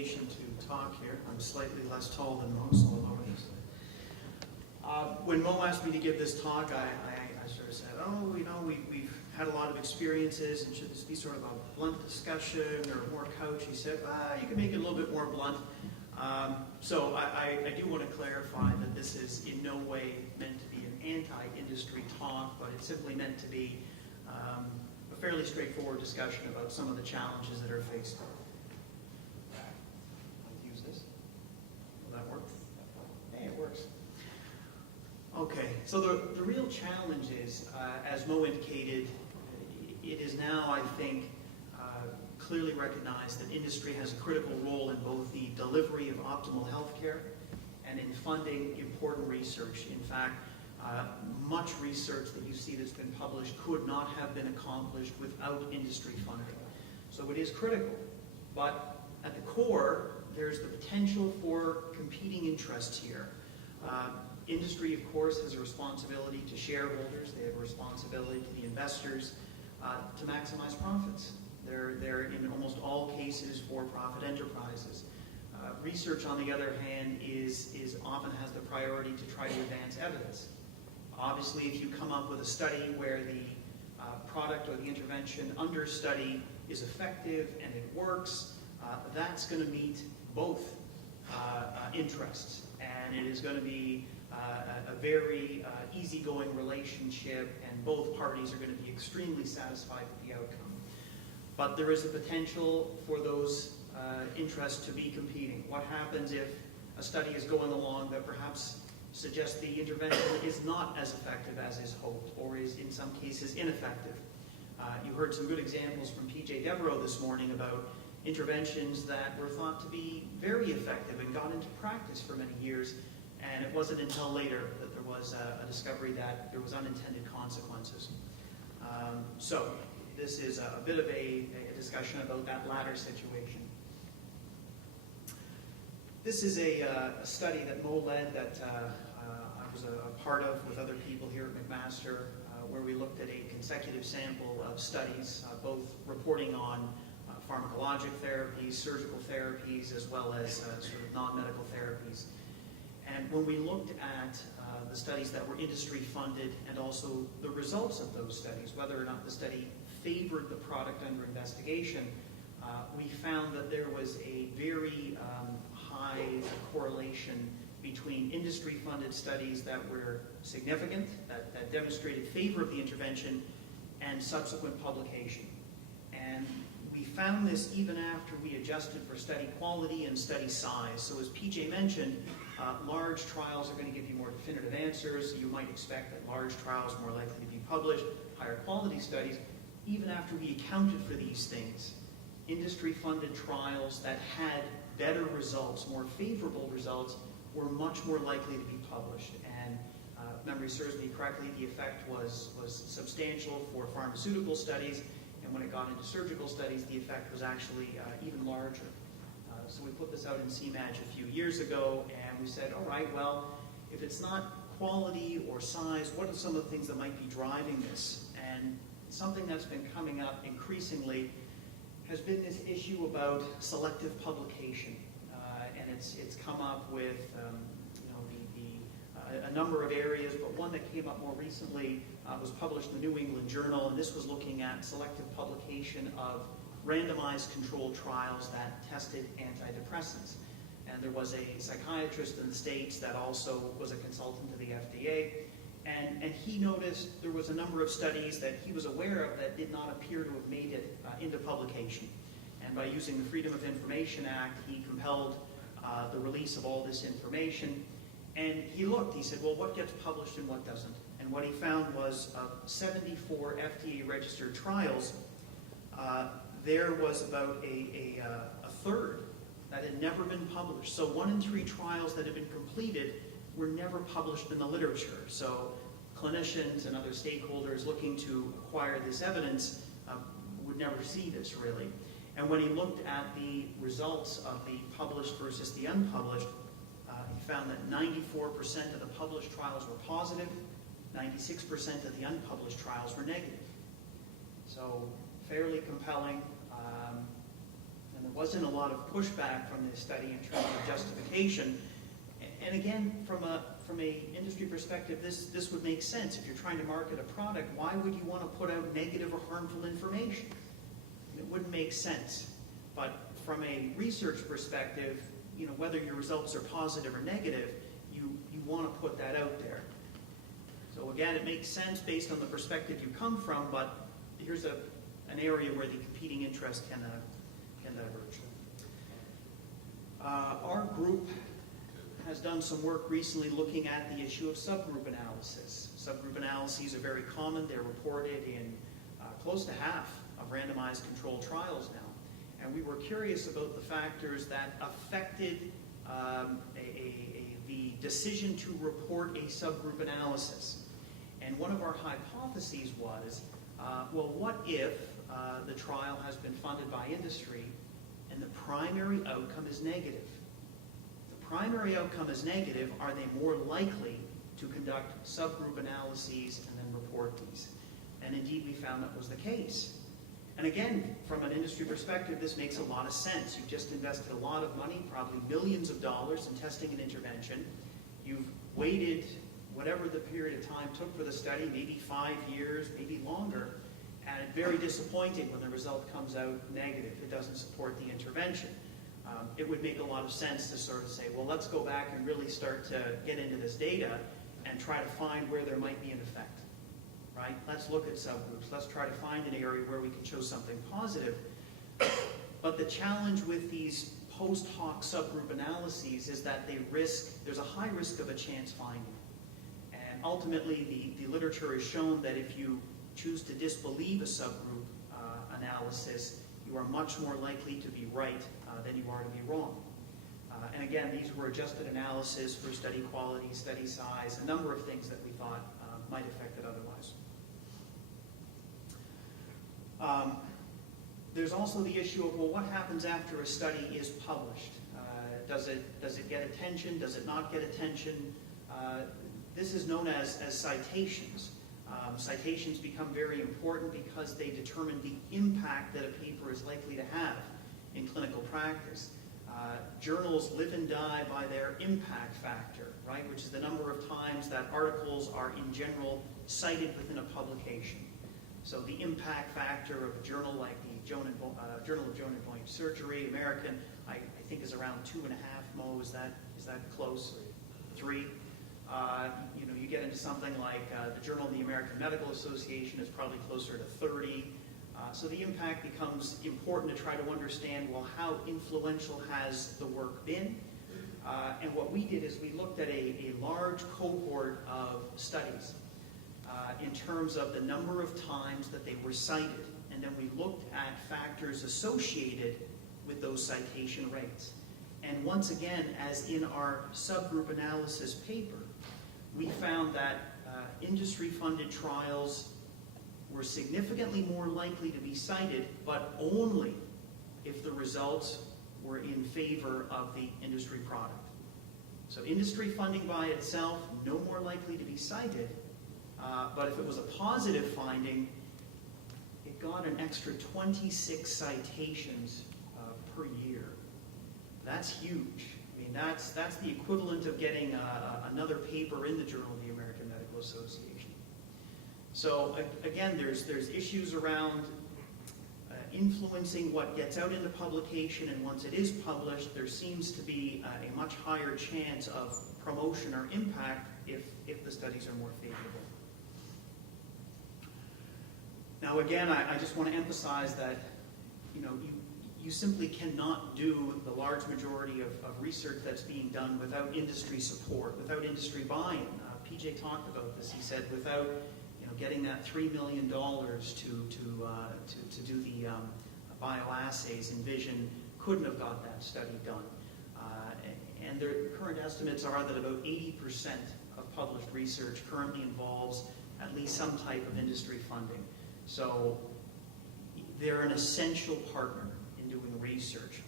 invitation to talk here. I'm slightly less tall than Mo, so I'll lower this. When Mo asked me to give this talk, I sort of said, oh, you know, we've had a lot of experiences, and should this be sort of a blunt discussion or more couch? He said, you can make it a little bit more blunt. So I do want to clarify that this is in no way meant to be an anti-industry talk, but it's simply meant to be a fairly straightforward discussion about some of the challenges that are faced. I'll use this. Will that work? Hey, it works. Okay, so the real challenge is, as Mo indicated, it is now, I think, clearly recognized that industry has a critical role in both the delivery of optimal healthcare and in funding important research. In fact, much research that you see that's been published could not have been accomplished without industry funding. So it is critical, but at the core, there's the potential for competing interests here. Industry, of course, has a responsibility to shareholders. They have a responsibility to the investors to maximize profits. They're in almost all cases for-profit enterprises. Research, on the other hand, is often has the priority to try to advance evidence. Obviously, if you come up with a study where the product or the intervention under study is effective and it works, that's going to meet both interests, and it is going to be a very easygoing relationship, and both parties are going to be extremely satisfied with the outcome. But there is a potential for those interests to be competing. What happens if a study is going along that perhaps suggests the intervention is not as effective as is hoped, or is in some cases ineffective? You heard some good examples from P.J. Devereaux this morning about interventions that were thought to be very effective and got into practice for many years, and it wasn't until later that there was a discovery that there was unintended consequences. So this is a bit of a discussion about that latter situation. This is a study that Mo led that I was a part of with other people here at McMaster, where we looked at a consecutive sample of studies, both reporting on pharmacologic therapies, surgical therapies, as well as sort of non-medical therapies. And when we looked at the studies that were industry funded and also the results of those studies, whether or not the study favored the product under investigation, we found that there was a very high correlation between industry funded studies that were significant, that demonstrated favor of the intervention, and subsequent publication. And we found this even after we adjusted for study quality and study size. So as PJ mentioned, large trials are going to give you more definitive answers. You might expect that large trials are more likely to be published, higher quality studies. Even after we accounted for these things, industry-funded trials that had better results, more favorable results, were much more likely to be published. And if memory serves me correctly, the effect was substantial for pharmaceutical studies, and when it got into surgical studies, the effect was actually even larger. So we put this out in CMAG a few years ago, and we said, all right, well, if it's not quality or size, what are some of the things that might be driving this? And something that's been coming up increasingly has been this issue about selective publication. And it's come up with a number of areas, but one that came up more recently was published in the New England Journal, and this was looking at selective publication of randomized controlled trials that tested antidepressants. And there was a psychiatrist in the States that also was a consultant to the FDA, and he noticed there was a number of studies that he was aware of that did not appear to have made it into publication. And by using the Freedom of Information Act, he compelled the release of all this information. And he looked, he said, well, what gets published and what doesn't? And what he found was 74 FDA-registered trials, there was about a third that had never been published. So 1 in 3 trials that had been completed were never published in the literature. So clinicians and other stakeholders looking to acquire this evidence would never see this, really. And when he looked at the results of the published versus the unpublished, he found that 94% of the published trials were positive, 96% of the unpublished trials were negative. So fairly compelling. And there wasn't a lot of pushback from this study in terms of justification. And again, from a industry perspective, this would make sense. If you're trying to market a product, why would you want to put out negative or harmful information? It wouldn't make sense. But from a research perspective, whether your results are positive or negative, you want to put that out there. So again, it makes sense based on the perspective you come from, but here's an area where the competing interests can diverge. Our group has done some work recently looking at the issue of subgroup analysis. Subgroup analyses are very common. They're reported in close to half of randomized controlled trials now. And we were curious about the factors that affected the decision to report a subgroup analysis. And one of our hypotheses was, well, what if the trial has been funded by industry and the primary outcome is negative? The primary outcome is negative, are they more likely to conduct subgroup analyses and then report these? And indeed, we found that was the case. And again, from an industry perspective, this makes a lot of sense. You've just invested a lot of money, probably millions of dollars, in testing an intervention. You've waited whatever the period of time took for the study, maybe 5 years, maybe longer, and it's very disappointing when the result comes out negative. It doesn't support the intervention. It would make a lot of sense to sort of say, well, let's go back and really start to get into this data and try to find where there might be an effect, right? Let's look at subgroups. Let's try to find an area where we can show something positive. But the challenge with these post hoc subgroup analyses is that there's a high risk of a chance finding. And ultimately, the literature has shown that if you choose to disbelieve a subgroup analysis, you are much more likely to be right than you are to be wrong. And again, these were adjusted analysis for study quality, study size, a number of things that we thought might affect it otherwise. There's also the issue of, well, what happens after a study is published? Does it get attention? Does it not get attention? This is known as citations. Citations become very important because they determine the impact that a paper is likely to have in clinical practice. Journals live and die by their impact factor, right, which is the number of times that articles are in general cited within a publication. So the impact factor of a journal like the Journal of Joan and Point Surgery, American, I think is around 2.5. Mo, is that close? 3. You get into something like the Journal of the American Medical Association is probably closer to 30. So the impact becomes important to try to understand, well, how influential has the work been? And what we did is we looked at a large cohort of studies in terms of the number of times that they were cited. And then we looked at factors associated with those citation rates. And once again, as in our subgroup analysis paper, we found that industry-funded trials were significantly more likely to be cited, but only if the results were in favor of the industry product. So industry funding by itself, no more likely to be cited, but if it was a positive finding, it got an extra 26 citations per year. That's huge. I mean, that's the equivalent of getting another paper in the Journal of the American Medical Association. So again, there's issues around influencing what gets out into publication, and once it is published, there seems to be a much higher chance of promotion or impact if the studies are more favorable. Now again, I just want to emphasize that you simply cannot do the large majority of research that's being done without industry support, without industry buy-in. PJ talked about this. He said without getting that $3 million to do the bioassays, Envision couldn't have got that study done. And their current estimates are that about 80% of published research currently involves at least some type of industry funding. So they're an essential partner in doing research.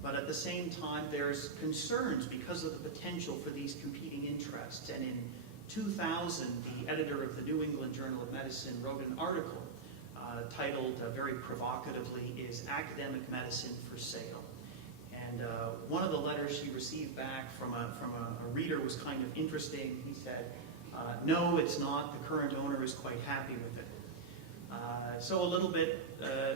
But at the same time, there's concerns because of the potential for these competing interests. And in 2000, the editor of the New England Journal of Medicine wrote an article titled very provocatively, "Is Academic Medicine for Sale?" And one of the letters she received back from a reader was kind of interesting. He said, "No, it's not. The current owner is quite happy with it." So a little bit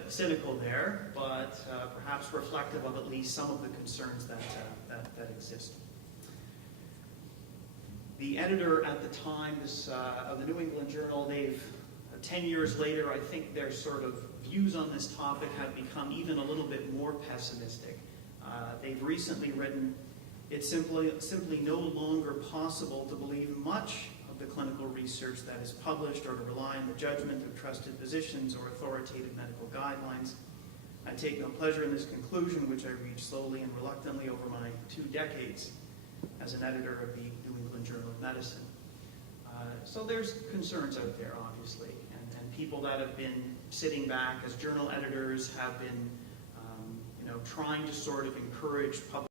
cynical there, but perhaps reflective of at least some of the concerns that exist. The editor at the time of the New England Journal, they've 10 years later, I think their sort of views on this topic have become even a little bit more pessimistic. They've recently written, "It's simply no longer possible to believe much of the clinical research that is published or to rely on the judgment of trusted physicians or authoritative medical guidelines. I take no pleasure in this conclusion, which I reach slowly and reluctantly over my 2 decades as an editor of the New England Journal of Medicine." So there's concerns out there, obviously, and people that have been sitting back as journal editors have been trying to sort of encourage public